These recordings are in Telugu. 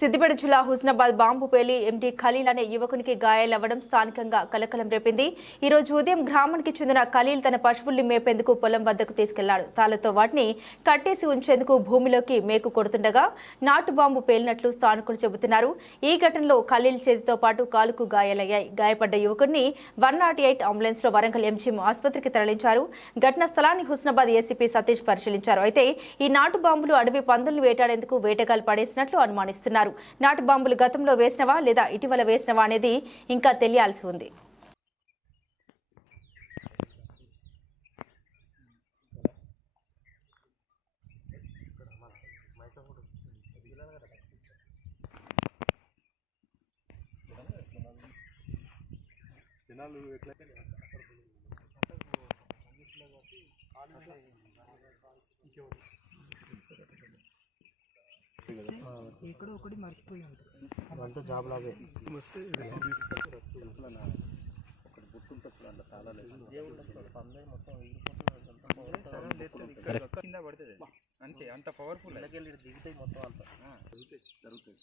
సిద్దిపేట జిల్లా హుస్నాబాద్ బాంబు పేలి ఎండీ ఖలీల్ అనే యువకునికి గాయాలవ్వడం స్థానికంగా కలకలం రేపింది. ఈ రోజు ఉదయం గ్రామానికి చెందిన ఖలీల్ తన పశువుల్ని మేపేందుకు పొలం వద్దకు తీసుకెళ్ళాడు. తాళ్ళతో వాటిని కట్టేసి ఉంచేందుకు భూమిలోకి మేకు కొడుతుండగా నాటు బాంబు పేలినట్లు స్థానికులు చెబుతున్నారు. ఈ ఘటనలో ఖలీల్ చేతితో పాటు కాలుకు గాయాలయ్యాయి. గాయపడ్డ యువకుడిని వన్ నాట్ ఎయిట్ అంబులెన్స్లో వరంగల్ ఎంజీఎం ఆసుపత్రికి తరలించారు. ఘటనా స్థలాన్ని హుస్నాబాద్ ఏసీపీ సతీష్ పరిశీలించారు. అయితే ఈ నాటు బాంబులు అడవి పందులను వేటాడేందుకు వేటగాలు పడేసినట్లు అనుమానిస్తున్నారు. నాటు బాంబులు గతంలో వేసినవా లేదా ఇటీవల వేసినవా అనేది ఇంకా తెలియాల్సి ఉంది. ఎక్కడో ఒకటి మర్చిపోయి ఉంటుంది అంతా జాబ్ లాగే. కింద పడుతుంది అంతే అంత పవర్ఫుల్ దిగుతాయి మొత్తం అంతా జరుగుతాయి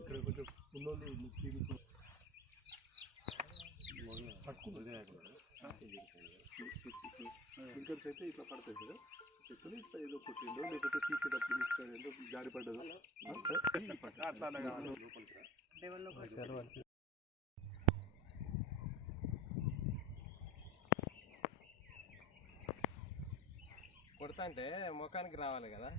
ఇక్కడ కొంచెం ఉన్నోళ్ళు ముస్లింస్ స్పీకర్స్ అయితే ఇట్లా పడతాయి కదా చెట్టుని ఇట్లా ఏదో కొట్టిందో లేకపోతే తీసేటప్పుడు ఇట్లా ఏదో జారి పడ్డదో అట్లా లోపలికి కొడతా అంటే ముఖానికి రావాలి కదా.